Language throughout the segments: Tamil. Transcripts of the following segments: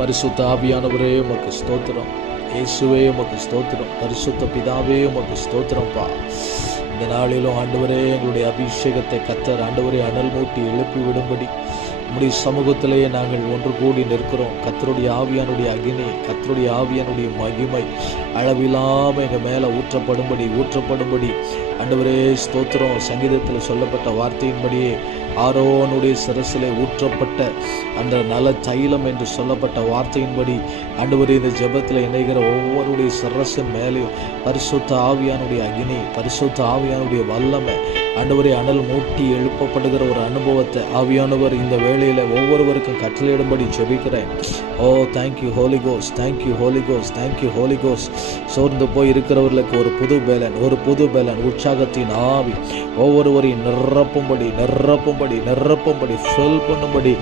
பரிசுத்த ஆவியானவரே உமக்கு ஸ்தோத்திரம் இயேசுவே உமக்கு ஸ்தோத்திரம் பரிசுத்த பிதாவே உமக்கு ஸ்தோத்திரம்ப்பா இந்த நாளிலும் ஆண்டவரே எங்களுடைய அபிஷேகத்தை கத்தர் ஆண்டவரே அனல் மூட்டி எழுப்பி விடும்படி நம்முடைய சமூகத்திலேயே நாங்கள் ஒன்று கூடி நிற்கிறோம் கத்தருடைய ஆவியானுடைய அக்னி கத்தருடைய ஆவியானுடைய மகிமை அளவில்லாமல் எங்கள் மேலே ஊற்றப்படும்படி ஊற்றப்படும்படி ஆண்டவரே ஸ்தோத்திரம் சங்கீதத்தில் சொல்லப்பட்ட வார்த்தையின்படியே ஆரோனுடைய சிரசிலே ஊற்றப்பட்ட அந்த நல தைலம் என்று சொல்லப்பட்ட வார்த்தையின்படி ஆண்டவரே இந்த ஜபத்தில் இணைகிற ஒவ்வொருடைய சிரசின் மேலே பரிசுத்த ஆவியானுடைய அக்னி பரிசுத்த ஆவியானுடைய வல்லமை ஆண்டவரை அனல் மூட்டி எழுப்பப்படுகிற ஒரு அனுபவத்தை ஆவியானவர் இந்த வேளையில் ஒவ்வொருவருக்கும் கட்டளையிடும்படி ஜெபிக்கிறேன் ஓ தேங்க்யூ ஹோலி கோஸ் தேங்க்யூ ஹோலி கோஸ் தேங்க்யூ ஹோலி கோஸ் சோர்ந்து போய் இருக்கிறவர்களுக்கு ஒரு புது பேலன் ஒரு புது பேலன் உற்சாகத்தின் ஆவி ஒவ்வொருவரையும் நிரப்பும்படி நிரப்பும்படி நிரப்பும்படி ஃபில் பண்ணும்படி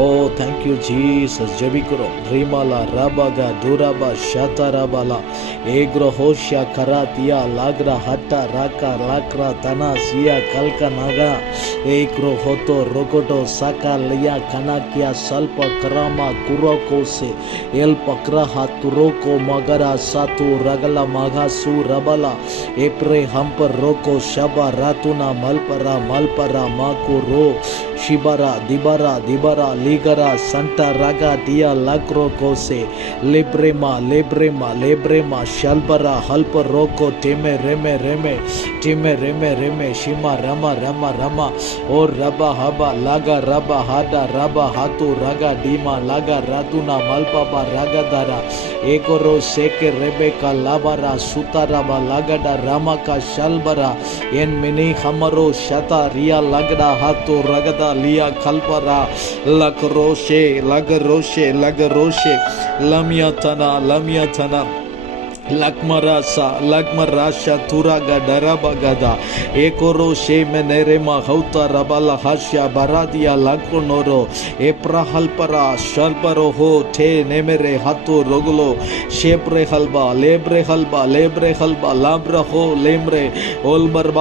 ஓ தேங்க்யூ ஜீசஸ் ஜெபிக்கிறோம் ரீமாலா ராபாகா தூராபா ஷாத்தா ராபாலா ஏக்ரோ ஹோஷியா கரா தியா லாக்ரா ஹட்டா ராக்கா லாக்ரா தனா சியா کلکروتو رکٹو سکا لنک سپ قرم کور کوس یوپر ہاتھ روک مگرا ساتو رگلا مغ سو ربلا ایپر ہپ روک شب رتھ نلپر ملپر مک روشر دھیرا دیبر لی گر سنٹ رگ ٹیا کوس لیبریم لیبریم لے بپ روکو ٹھم ریمے ریمے ٹھم ریمے ریمے شیما ರಮ ರಮ ರಮ ಓ ರಬ ಹಬ ಲಗ ರಬ ಹದ ರಬ ಹತು ರಗ ಡೀಮ ಲಗ ರತುನ ಮಲ್ಪಬ ರಗದರ ಏಕೋರೋ ಶೇಖೆ ರೆಬೇಕ ಲಬರ ಸುತರಬ ಲಗಡ ರಮಕ ಶಲ್ಬರ ಎನ್ ಮಿನಿ ಹಮರೋ ಶತ ರಿಯ ಲಗಡ ಹತು ರಗದ ಲಿಯ ಕಲ್ಪರ ಲಕ್ ರೋಷೆ ಲಗ ರೋಷೆ ಲಗ ರೋಷೆ ಲಮ್ಯತನ ಥನ لکھم رس لگ راشر بےک رو میرے موت ربل ہر دیا لک نو روپر ہپر ہو ٹھے نیم ری ہتو رگل شلب لے بب لےبری ہب لبر ہوں لےمرے ہوں برب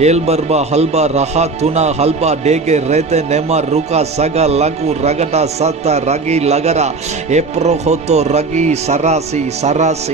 یلرب ہب رح تب ڈے کے سگ لگو رگٹ ست رگی لگ رہے ہو تو رگی سراسی سراسی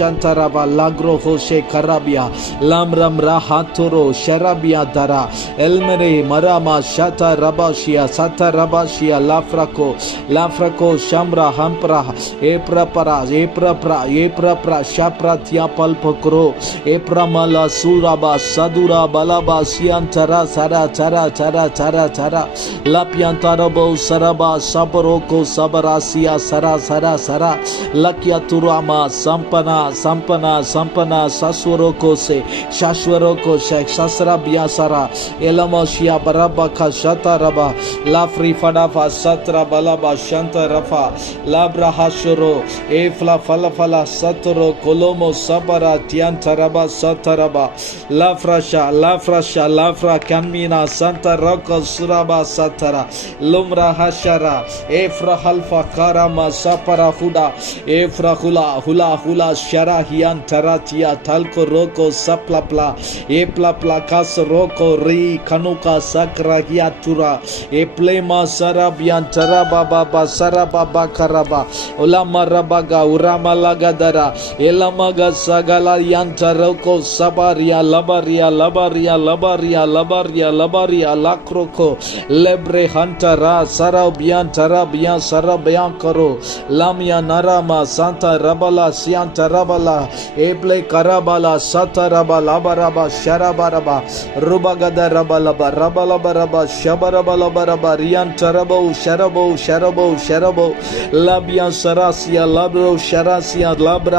لگ كربیہ لم رمر ہاتھ رو كربرمر مرم ثت رب ثیاب ثی كمر ہوں یو رب سدر بل بتر ثر ھر كر كر كر لف یا مپ ن ಸಬರೋಕೋ ಸಬರಾಸಿಯ ಸರ ಸರ ಸರ ಲಕ್ಯ ತುರಾಮ ಸಂಪನ ಸಂಪನ ಸಂಪನ ಸಸ್ವರೋಕೋಸೆ ಶಾಶ್ವರೋಕೋಶೆ ಸಸ್ರಬ್ಯಾಸರ ಎಲಮೋಶಿಯ ಬರಬಕ ಶತರಬ ಲಾಫ್ರಿ ಫಡಫ ಸತ್ರ ಬಲಬ ಶಂತ ರಫ ಲಾಬ್ರ ಹಾಶುರೋ ಏಫ್ಲ ಫಲ ಫಲ ಸತುರೋ ಕೊಲೋಮೋ ಸಬರ ತ್ಯಂತರಬ ಸತರಬ ಲಾಫ್ರಶ ಲಾಫ್ರಶ ಲಾಫ್ರ ಕನ್ಮೀನ ಸಂತ ರೊಕ ಸುರಬ ಸತರ ಲುಮ್ರ ಹಶರ ಏಫ್ರ ಹಲ್ಫ ಕಾರಮ ಸಪರ ಹುಡ ಏಫ್ರ ಹುಲ ಹುಲ ಹುಲ ಶರ تھل روکو سپلپلاس روک ری کن ککرم سر بر بر بر میتھ ربریب لبری لو کلبری ہنٹ رو لمیہ نت ربلا بل سطر بربرب رب گد رب لبر بھر بہ شر بہ شر بہ شر بہ لبیہ لبر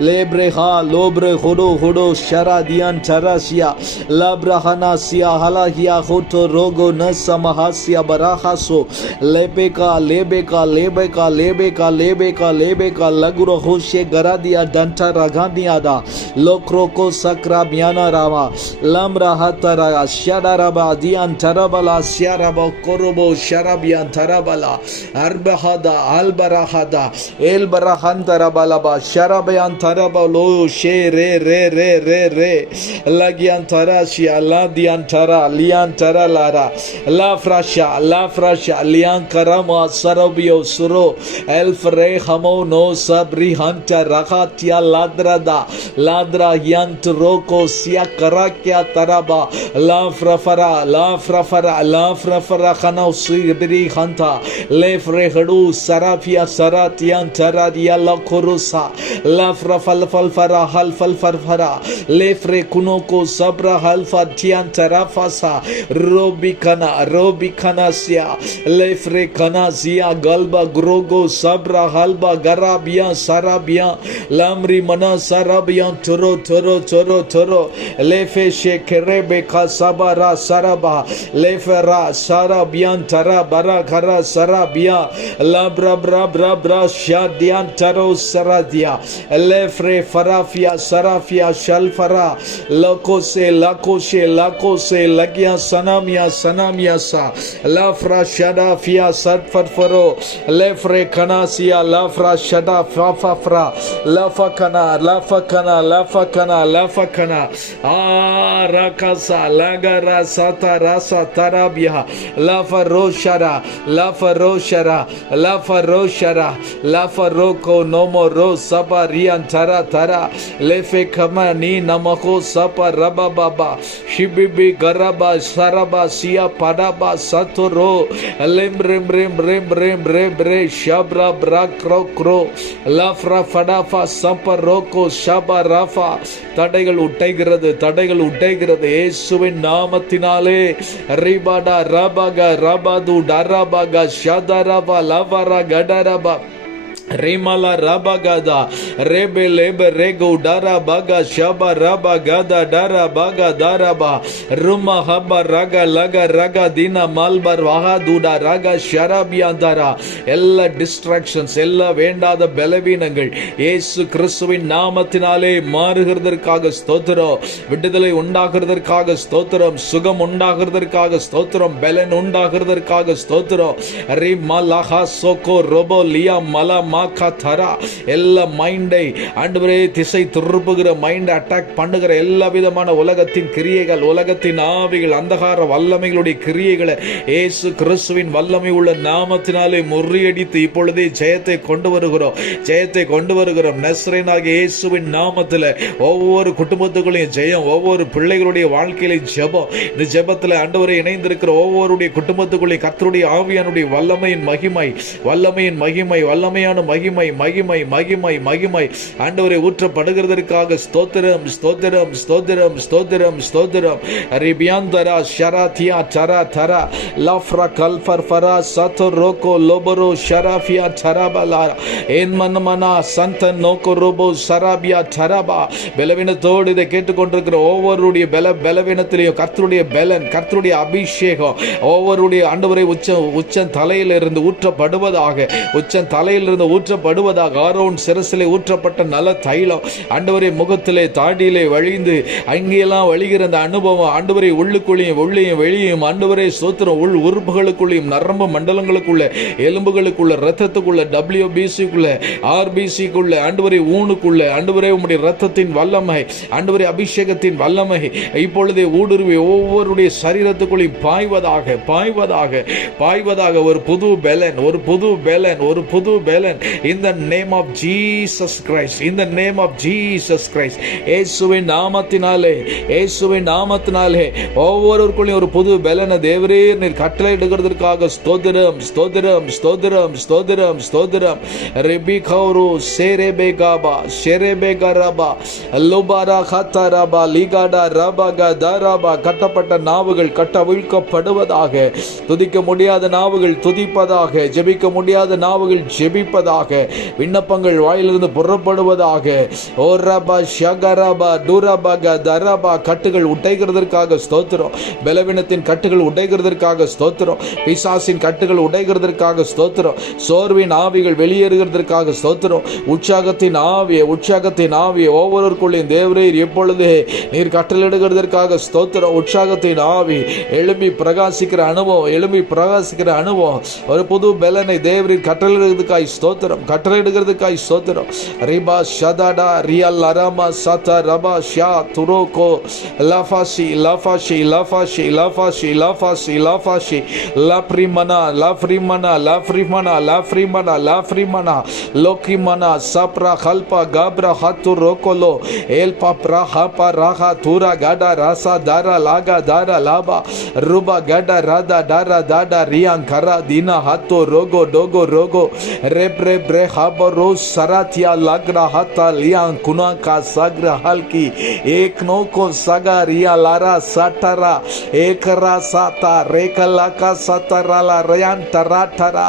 لبر ہوبر ہو شرس لبر ہنا ہلیا ہٹ رو گاسیہ برحا لے بیک لے بک لے بیک لے بیک لے بیک لگش ਦਰਾ ਦੀਆਂ ਡੰਟਾ ਰਾਗਾਂ ਦੀਆਂ ਦਾ ਲੋਕਰੋ ਕੋ ਸਕਰਾ ਬਿਆਨਾ ਰਾਵਾ ਲਮ ਰਹਾ ਤਰਾ ਸ਼ਿਆਦਾ ਰਬਾ ਦੀਆਂ ਤਰਬਲਾ ਸ਼ਿਆਰਾ ਬੋ ਕਰਬੋ ਸ਼ਰਬਿਆਂ ਤਰਬਲਾ ਅਰਬਹਦਾ ਅਲਬਰਾ ਹਦਾ ਏਲ ਬਰਾ ਹੰ ਤਰਬਲਾ ਬਾ ਸ਼ਰਬਿਆਂ ਤਰਬਲੋ ਸ਼ੇ ਰੇ ਰੇ ਰੇ ਰੇ ਰੇ ਲਗਿਆਂ ਤਰਾ ਸ਼ਿਆ ਲਾ ਦੀਆਂ ਤਰਾ ਲੀਆਂ ਤਰਾ ਲਾਰਾ ਲਾ ਫਰਾਸ਼ਾ ਲਾ ਫਰਾਸ਼ਾ ਲੀਆਂ ਕਰਮ ਅਸਰਬਿਓ ਸੁਰੋ ਐਲਫ ਰੇ ਹਮੋ ਨੋ ਸਬਰੀ ਹੰ ਤਰ rakatia ladrada ladra yant roko sia karakia taraba la frafara la frafara la frafara khana usir biri khanta le frehdu sarafia saratian taradia la korusa la frafal falfara hal falfarfara le fre kuno ko sabra hal fatian tarafasa robikana robikana sia lefre kana sia galba grogo sabra halba garabia sarabia lamri mana sarab yan toro toro toro toro lefe she kerebe kasabara saraba lefera sarab yan tara bara kara sarab ya labra bra bra bra shad yan taro saradia lefre farafia sarafia shalfara loko se lako se lako se lagya sanamia sanamia sa lafra shada fia sarfarfaro lefre kanasia lafra shada fafafra fa, fa, fa. lafakana lafakana lafakana lafakana ah rakasa lagara sata rasa tarabya lafaroshara lafaroshara lafaroshara lafaroko nomoro sabarian tara tara lefe kamani namako sapa rabababa shibibi garaba saraba sia padaba satoro lem rem rem rem rem rem shabra brakro kro lafra fada Rafah சப்ப ரோகோ ஷபா ராஃபா தடைகள் உட்டைகிறது தடைகள் உட்டைகிறது இயேசுவின் நாமத்தினாலே ரிபாடா ரபாகா ரபாது டராபாகா ஷதரபா லவரா கடரபா Rimala Rabagada Rebe Lebe Rego Darabaga Shaba Rabagada Darabaga Daraba Ruma Haba Raga Laga Raga Dina Malbar Vahaduda Raga Sharabiandara எல்லா டிஸ்ட்ராக்ஷன்ஸ் எல்லா வேண்டாத பலவீனங்கள் இயேசு கிறிஸ்துவின் நாமத்தினாலே மாறுகிறதற்காக ஸ்தோத்திரம் விடுதலை உண்டாகிறதற்காக ஸ்தோத்திரம் சுகம் உண்டாகிறதற்காக ஸ்தோத்திரம் பலன் உண்டாகிறதற்காக ஸ்தோத்திரம் ரி மலஹா சோகோ ரொபோ லியா மலமா கதரா எல்லா மைண்டை ஆண்டவரே திசை துருப்புகிற மைண்டை அட்டாக் பண்ணுகிற எல்லா விதமான உலகத்தின் கிரியைகள் உலகத்தின் ஆவிகள் அந்தகார வல்லமைகளுடைய கிரியைகளை ஏசு கிறிஸ்துவின் வல்லமை உள்ள நாமத்தினாலே முறியடித்து இப்பொழுதே ஜெயத்தை கொண்டு வருகிறோம் ஜெயத்தை கொண்டு வருகிறோம் நெஸ்ரேனாக இயேசுவின் நாமத்தில் ஒவ்வொரு குடும்பத்துக்குள்ளேயும் ஜெயம் ஒவ்வொரு பிள்ளைகளுடைய வாழ்க்கையிலையும் ஜெபம் இந்த ஜெபத்தில் ஆண்டவரை இணைந்திருக்கிற ஒவ்வொருடைய குடும்பத்துக்குள்ளே கத்தருடைய ஆவியானுடைய வல்லமையின் மகிமை வல்லமையின் மகிமை வல்லமையான மீதான மகிமை மகிமை மகிமை மகிமை ஆண்டவரை ஊற்றப்படுகிறதற்காக ஸ்தோத்திரம் ஸ்தோத்திரம் ஸ்தோத்திரம் ஸ்தோத்திரம் ஸ்தோத்திரம் ரிபியாந்தரா ஷராத்தியா சரா தரா லஃப்ரா கல்ஃபர் ஃபரா சத் ரோகோ லோபரோ ஷராஃபியா தரபலா என் மனமனா சந்தன் நோக்கோ ரோபோ சராபியா சராபா பலவீனத்தோடு இதை கேட்டுக்கொண்டிருக்கிற ஒவ்வொருடைய பல பலவீனத்திலேயும் கர்த்தருடைய பலன் கர்த்தருடைய அபிஷேகம் ஒவ்வொருடைய ஆண்டவரை உச்ச உச்சன் தலையிலிருந்து ஊற்றப்படுவதாக உச்சன் தலையிலிருந்து ஊற்றப்படுவதாக ஆரோன் சிரசிலே ஊற்றப்பட்ட நல்ல தைலம் ஆண்டவரை முகத்திலே தாடியிலே வழிந்து அங்கேயெல்லாம் வழிகிற அந்த அனுபவம் ஆண்டவரை உள்ளுக்குள்ளேயும் உள்ளேயும் வெளியும் ஆண்டவரை சோத்திரம் உள் உறுப்புகளுக்குள்ளேயும் நரம்பு மண்டலங்களுக்குள்ள எலும்புகளுக்குள்ள ரத்தத்துக்குள்ள டபிள்யூபிசிக்குள்ள ஆர்பிசிக்குள்ள ஆண்டவரை ஊனுக்குள்ள ஆண்டவரை உம்முடைய ரத்தத்தின் வல்லமை ஆண்டவரை அபிஷேகத்தின் வல்லமை இப்பொழுதே ஊடுருவி ஒவ்வொருடைய சரீரத்துக்குள்ளையும் பாய்வதாக பாய்வதாக பாய்வதாக ஒரு புது பெலன் ஒரு புது பெலன் ஒரு புது பெலன் இந்த நேம் ஆஃப் ஜீசஸ் கிரைஸ்ட் இந்த நேம் ஆஃப் ஜீசஸ் கிரைஸ்ட் ஏசுவின் நாமத்தினாலே ஏசுவின் நாமத்தினாலே ஒவ்வொருவருக்குள்ளையும் ஒரு புது பலனை தேவரே நீர் கட்டளை எடுக்கிறதுக்காக ஸ்தோதிரம் ஸ்தோதிரம் ஸ்தோதிரம் ஸ்தோதிரம் ஸ்தோதிரம் ரெபி கௌரு சேரேபே காபா ஷெரேபே கரபா லுபாரா ஹாத்தா ரபா லீகாடா ரபா கதாராபா கட்டப்பட்ட நாவுகள் கட்டவிழ்க்கப்படுவதாக துதிக்க முடியாத நாவுகள் துதிப்பதாக ஜெபிக்க முடியாத நாவுகள் ஜெபிப்பதாக புறப்படுவதாக விண்ணப்பங்கள் வாயிலிருந்து புறப்படுவதாக ஓ ரபா ஷகரபா டூரபக தரபா கட்டுகள் உடைகிறதற்காக ஸ்தோத்திரம் பலவீனத்தின் கட்டுகள் உடைகிறதற்காக ஸ்தோத்திரம் பிசாசின் கட்டுகள் உடைகிறதற்காக ஸ்தோத்திரம் சோர்வின் ஆவிகள் வெளியேறுகிறதற்காக ஸ்தோத்திரம் உற்சாகத்தின் ஆவியை உற்சாகத்தின் ஆவியை ஒவ்வொருக்குள்ளையும் தேவரீர் எப்பொழுது நீர் கட்டளிடுகிறதற்காக ஸ்தோத்திரம் உற்சாகத்தின் ஆவி எழும்பி பிரகாசிக்கிற அனுபவம் எழும்பி பிரகாசிக்கிற அனுபவம் ஒரு புது பலனை தேவரின் கட்டளிடுவதற்காக ஸ்தோத்திரம் ஸ்தோத்திரம் கட்டளையிடுகிறதுக்காய் ஸ்தோத்திரம் ரிபா ஷதடா ரியல் அரமா சத ரபா ஷா துரோகோ லஃபாஷி லஃபாஷி லஃபாஷி லஃபாஷி லஃபாஷி லஃபாஷி லப்ரிமனா லஃப்ரிமனா லஃப்ரிமனா லஃப்ரிமனா லஃப்ரிமனா லோக்ரிமனா சப்ரா ஹல்பா கப்ரா ஹத்து ரோகோலோ ஏல்பா பிரா ஹபா ராஹா தூரா கடா ராசா தாரா லாகா தாரா லாபா ரூபா கடா ராதா டாரா தாடா ரியாங் கரா தீனா ஹத்தோ ரோகோ டோகோ ரோகோ ரெப்ரே ore bre habaro saratia lagra hata lian kuna ka sagra halki ek no ko sagaria lara satara ekra sata rekala ka satara la rayan taratara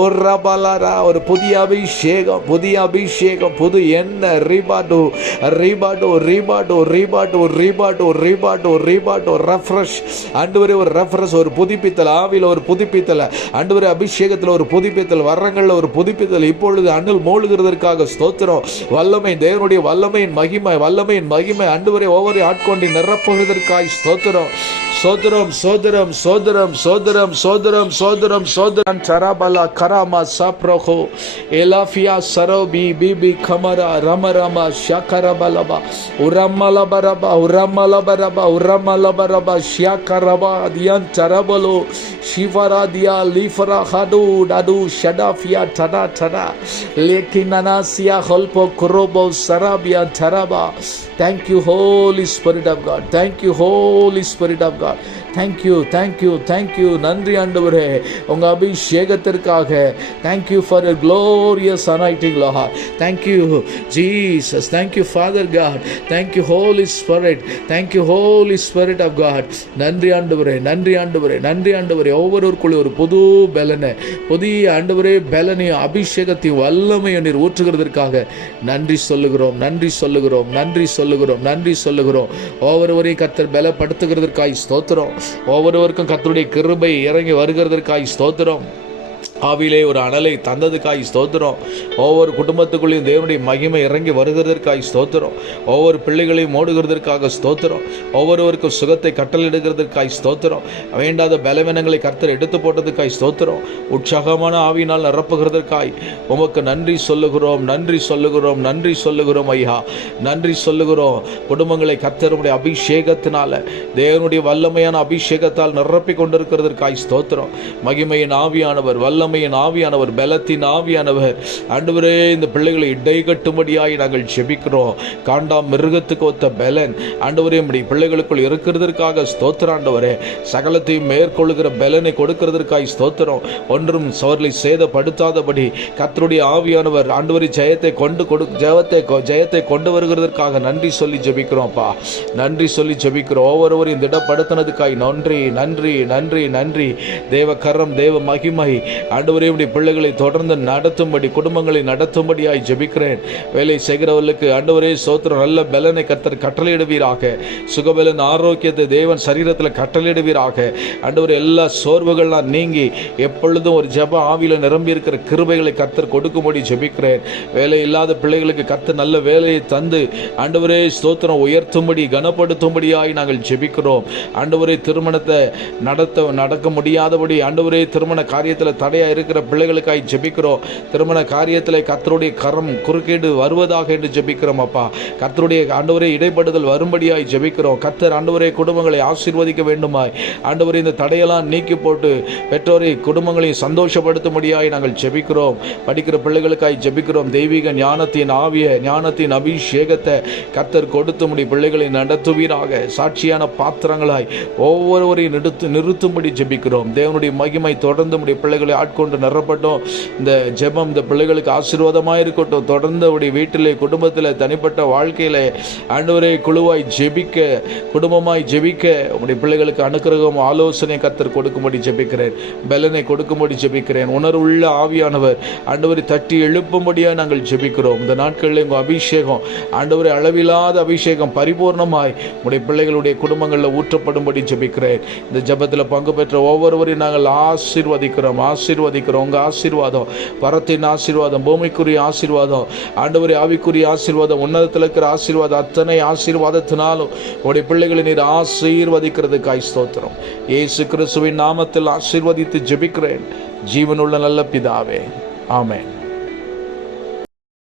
ora balara ஒரு புதிய அபிஷேகம் புதிய அபிஷேகம் புது என்ன ரிபாடோ ரிபாடோ ரிபாடோ ரிபாடோ ரிபாடோ ரிபாடோ ரிபாடோ ரெஃப்ரெஷ் அண்டு ஒரு ரெஃப்ரெஷ் ஒரு புதுப்பித்தல் ஆவில ஒரு புதுப்பித்தல் அண்டு ஒரு அபிஷேகத்தில் ஒரு புதுப்பித்தல் வரங்கள்ல ஒரு புதுப்பித்தல் காதல் இப்பொழுது அண்ணில் மூழ்கிறதற்காக ஸ்தோத்திரம் வல்லமை தேவனுடைய வல்லமையின் மகிமை வல்லமையின் மகிமை அன்று வரை ஒவ்வொரு ஆட்கொண்டு நிரப்புகிறதற்காய் ஸ்தோத்திரம் சோதரம் சோதரம் சோதரம் சோதரம் சோதரம் சோதரம் சோதரம் சரபலா கராமா சாப்ரோகோ எலாஃபியா சரோபி பிபி கமரா ரம ரம ஷகரபலபா உரமலபரபா உரமலபரபா உரமலபரபா ஷியாகரபா தியான் சரபலோ ஷிவரா தியா லீஃபரா ஹடு டடு ஷடாஃபியா டடா டடா லேக்கின் அனாசியா ஹொல்போ குரோபோ சராபியா சரபா Thank you, Holy Spirit of God. Thank you, Holy Spirit of God. Thank you thank you thank you நன்றி ஆண்டவரே உங்கள் அபிஷேகத்திற்காக thank you for your glorious anointing லஹா thank you Jesus thank you Father God thank you Holy Spirit thank you Holy Spirit of God நன்றி ஆண்டவரே நன்றி ஆண்டவரே நன்றி ஆண்டவரே ஒவ்வொருவருக்குள்ளே ஒரு புது பலனை புதிய ஆண்டவரே பலனையும் அபிஷேகத்தையும் வல்லமையும் நீர் ஊற்றுகிறதற்காக நன்றி சொல்லுகிறோம் நன்றி சொல்லுகிறோம் நன்றி சொல்லுகிறோம் நன்றி சொல்லுகிறோம் ஒவ்வொருவரையும் கத்தர் பலப்படுத்துகிறதற்காய் ஸ்தோத்திரம் ஒவ்வொருவருக்கும் கத்தருடைய கிருபை இறங்கி வருகிறதற்காய் ஸ்தோத்திரம் ஆவிலே ஒரு அனலை தந்ததுக்காய் ஸ்தோத்திரம் ஒவ்வொரு குடும்பத்துக்குள்ளேயும் தேவனுடைய மகிமை இறங்கி வருகிறதற்காய் ஸ்தோத்திரம் ஒவ்வொரு பிள்ளைகளையும் ஓடுகிறதற்காக ஸ்தோத்திரம் ஒவ்வொருவருக்கும் சுகத்தை கட்டளிடுகிறதற்காய் ஸ்தோத்திரம் வேண்டாத பலவீனங்களை கர்த்தர் எடுத்து போட்டதுக்காய் ஸ்தோத்திரம் உற்சாகமான ஆவியினால் நிரப்புகிறதற்காய் உமக்கு நன்றி சொல்லுகிறோம் நன்றி சொல்லுகிறோம் நன்றி சொல்லுகிறோம் ஐயா நன்றி சொல்லுகிறோம் குடும்பங்களை கர்த்தருடைய அபிஷேகத்தினால தேவனுடைய வல்லமையான அபிஷேகத்தால் நிரப்பி கொண்டிருக்கிறதற்காய் ஸ்தோத்திரம் மகிமையின் ஆவியானவர் வல்லம் வல்லமையின் ஆவியானவர் பலத்தின் ஆவியானவர் ஆண்டவரே இந்த பிள்ளைகளை இடை கட்டும்படியாய் நாங்கள் செபிக்கிறோம் காண்டாம் மிருகத்துக்கு ஒத்த பலன் ஆண்டவரே இப்படி பிள்ளைகளுக்குள் இருக்கிறதற்காக ஸ்தோத்திராண்டவரே சகலத்தையும் மேற்கொள்கிற பலனை கொடுக்கிறதற்காக ஸ்தோத்திரம் ஒன்றும் சோர்லை சேதப்படுத்தாதபடி கத்தருடைய ஆவியானவர் ஆண்டவரி ஜெயத்தை கொண்டு கொடு ஜெயத்தை ஜெயத்தை கொண்டு வருகிறதற்காக நன்றி சொல்லி ஜெபிக்கிறோம்ப்பா நன்றி சொல்லி ஜெபிக்கிறோம் ஒவ்வொருவரையும் திடப்படுத்தினதுக்காய் நன்றி நன்றி நன்றி நன்றி தேவ கரம் தேவ மகிமை ஆண்டவரே உடைய பிள்ளைகளை தொடர்ந்து நடத்தும்படி குடும்பங்களை நடத்தும்படியாய் ஜெபிக்கிறேன் வேலை செய்கிறவர்களுக்கு ஆண்டவரே சோத்திரம் நல்ல பலனை கத்தர் கட்டளையிடுவீராக சுகபலன் ஆரோக்கியத்தை தேவன் சரீரத்தில் கட்டளையிடுவீராக ஆண்டவர் எல்லா சோர்வுகள்லாம் நீங்கி எப்பொழுதும் ஒரு ஜப ஆவியில் நிரம்பி இருக்கிற கிருபைகளை கத்தர் கொடுக்கும்படி ஜெபிக்கிறேன் வேலை இல்லாத பிள்ளைகளுக்கு கத்து நல்ல வேலையை தந்து ஆண்டவரே ஸ்தோத்திரம் உயர்த்தும்படி கனப்படுத்தும்படியாய் நாங்கள் ஜெபிக்கிறோம் ஆண்டவரே திருமணத்தை நடத்த நடக்க முடியாதபடி ஆண்டவரே திருமண காரியத்தில் தடையாக இருக்கிற பிள்ளைகளுக்காய் ஜெபிக்கிறோம் திருமண காரியத்தில் கத்தருடைய கரம் குறுக்கீடு வருவதாக என்று ஜெபிக்கிறோம் அப்பா கத்தருடைய ஆண்டவரே இடைப்படுதல் வரும்படியாய் ஜெபிக்கிறோம் கத்தர் ஆண்டவரே குடும்பங்களை ஆசீர்வதிக்க வேண்டுமாய் ஆண்டவரே இந்த தடையெல்லாம் நீக்கி போட்டு பெற்றோரை குடும்பங்களையும் சந்தோஷப்படுத்தும்படியாய் நாங்கள் ஜெபிக்கிறோம் படிக்கிற பிள்ளைகளுக்காய் ஜெபிக்கிறோம் தெய்வீக ஞானத்தின் ஆவிய ஞானத்தின் அபிஷேகத்தை கத்தர் கொடுத்து முடி பிள்ளைகளை நடத்துவீராக சாட்சியான பாத்திரங்களாய் ஒவ்வொருவரையும் நிறுத்து நிறுத்தும்படி ஜெபிக்கிறோம் தேவனுடைய மகிமை தொடர்ந்து முடி பிள்ளைகளை ஆட்கொண்டு கொண்டு நிறப்பட்டோம் இந்த ஜெபம் இந்த பிள்ளைகளுக்கு ஆசீர்வாதமாக இருக்கட்டும் தொடர்ந்து அவருடைய வீட்டில் குடும்பத்தில் தனிப்பட்ட வாழ்க்கையில் ஆண்டவரே குழுவாய் ஜெபிக்க குடும்பமாய் ஜெபிக்க உங்களுடைய பிள்ளைகளுக்கு அனுக்கிரகம் ஆலோசனை கத்தர் கொடுக்கும்படி ஜெபிக்கிறேன் பலனை கொடுக்கும்படி ஜெபிக்கிறேன் உணர்வுள்ள ஆவியானவர் ஆண்டவரை தட்டி எழுப்பும்படியாக நாங்கள் ஜெபிக்கிறோம் இந்த நாட்களில் உங்கள் அபிஷேகம் ஆண்டவரை அளவில்லாத அபிஷேகம் பரிபூர்ணமாய் உங்களுடைய பிள்ளைகளுடைய குடும்பங்களில் ஊற்றப்படும்படி ஜெபிக்கிறேன் இந்த ஜபத்தில் பங்கு பெற்ற ஒவ்வொருவரையும் நாங்கள் ஆசீர்வதிக்கிறோம் ஆசீர் ஆசீர்வதிக்கிறோம் உங்கள் ஆசீர்வாதம் வரத்தின் ஆசீர்வாதம் பூமிக்குரிய ஆசீர்வாதம் ஆண்டவரி ஆவிக்குரிய ஆசீர்வாதம் உன்னதத்தில் இருக்கிற ஆசீர்வாதம் அத்தனை ஆசீர்வாதத்தினாலும் உடைய பிள்ளைகளை நீர் ஆசீர்வதிக்கிறதுக்காய் ஸ்தோத்திரம் ஏசு கிறிஸ்துவின் நாமத்தில் ஆசீர்வதித்து ஜெபிக்கிறேன் ஜீவனுள்ள நல்ல பிதாவே ஆமேன்